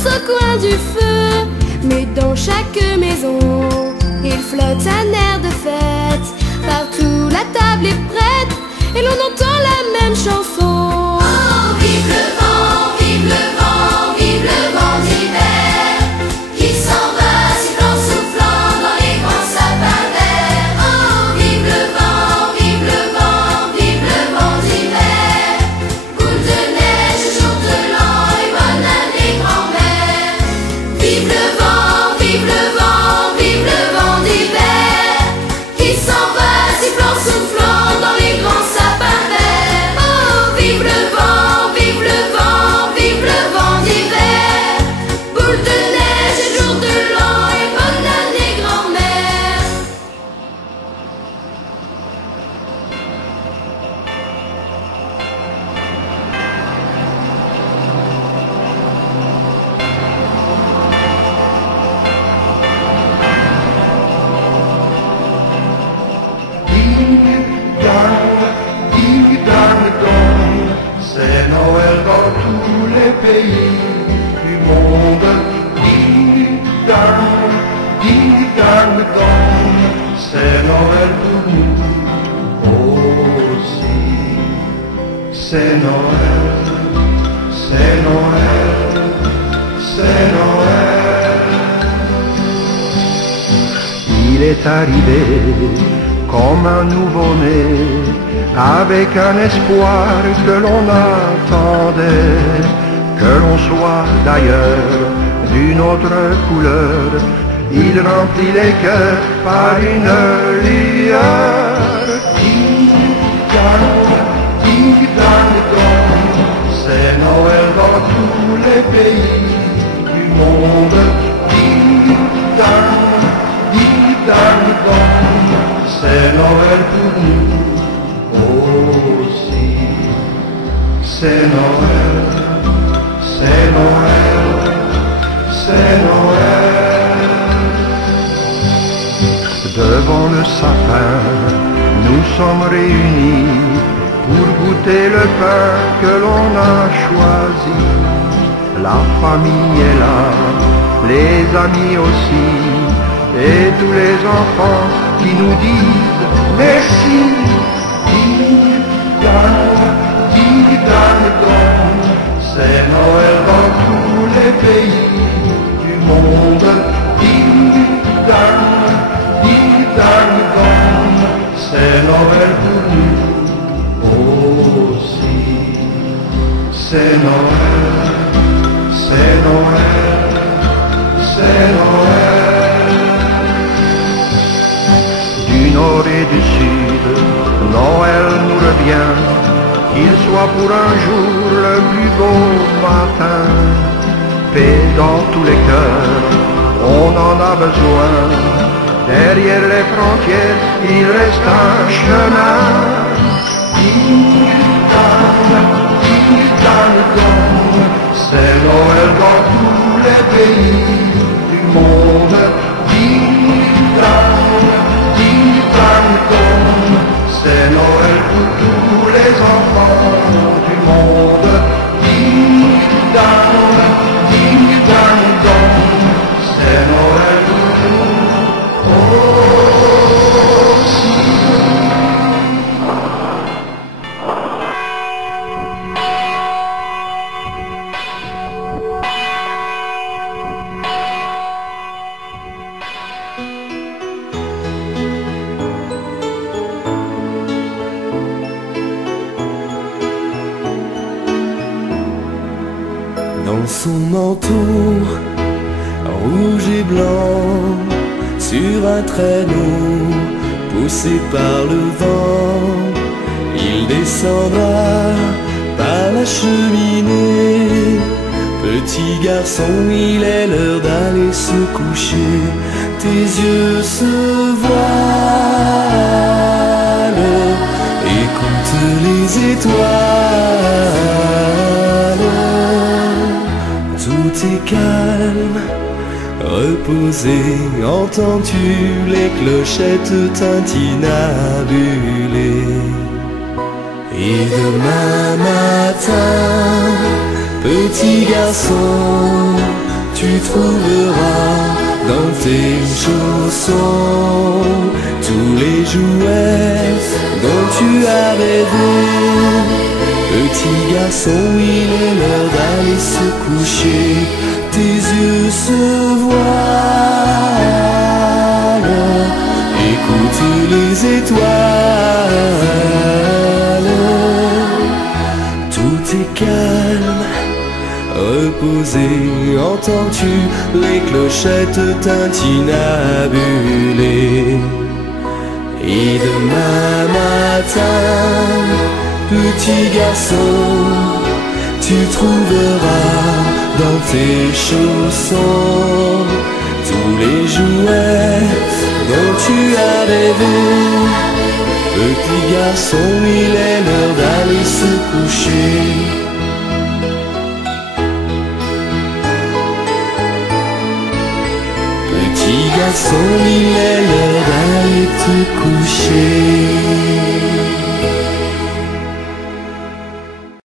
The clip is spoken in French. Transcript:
danse au coin du feu. Mais dans chaque maison, il flotte un air de fête. Partout la table est prête et l'on entend la même chanson. Oh, vive le vent, vive le vent, vive le vent d'hiver, qui s'en va sifflant, soufflant dans les grands sapins verts. Oh, vive le vent, vive le vent, vive le vent d'hiver, boule de neige, jour de l'an et bonne année grand-mère. Vive le vent, vive le vent, vive le vent d'hiver, qui s'en va sifflant, soufflant dans les grands sapins verts. Oh, vive le vent, vive le vent, vive le vent d'hiver, boule de neige et jour de l'an et bonne année grand-mère. Ding dang dong, c'est Noël dans tous les pays du monde. Ding dang dong, c'est Noël pour nous aussi. C'est Noël, c'est Noël, c'est Noël. Il est arrivé comme un nouveau-né, avec un espoir que l'on attendait, que l'on soit d'ailleurs d'une autre couleur. Il remplit les cœurs par une lueur. Ding dang dong, c'est Noël dans tous les pays du monde. Ding dang dong, c'est Noël pour nous aussi. C'est Noël, c'est Noël, c'est Noël. Devant le sapin, nous sommes réunis pour goûter le pain que l'on a choisi. La famille est là, les amis aussi, et tous les enfants qui nous disent merci. Ding dang dong, c'est Noël dans tous les pays du monde. Ding dang dong, c'est Noël pour nous aussi. C'est Noël, c'est Noël, c'est Noël. Du nord et du sud, Noël nous revient, qu'il soit pour un jour le plus beau matin. Paix dans tous les cœurs, on en a besoin. Derrière les frontières, il reste un chemin. Ding dang dong, c'est Noël dans tous les pays du monde. Ding dang dong, c'est Noël pour tous les enfants du monde. Ding dang dong, c'est Noël pour nous aussi. Dans son manteau rouge et blanc, sur un traîneau poussé par le vent, il descendra par la cheminée. Petit garçon, il est l'heure d'aller se coucher. Tes yeux se voilent et comptent les étoiles. Tout est calme, reposé, entends-tu les clochettes tintinabulées? Et demain matin, petit garçon, tu trouveras dans tes chaussons tous les jouets dont tu as rêvé. Petit garçon, il est l'heure d'aller se coucher. Tes yeux se voilent, écoute les étoiles. Tout est calme, reposé, entends-tu les clochettes tintinabulées. Et demain matin, petit garçon, tu trouveras dans tes chaussons tous les jouets dont tu as rêvé. Petit garçon, il est l'heure d'aller se coucher. Petit garçon, il est l'heure d'aller te coucher.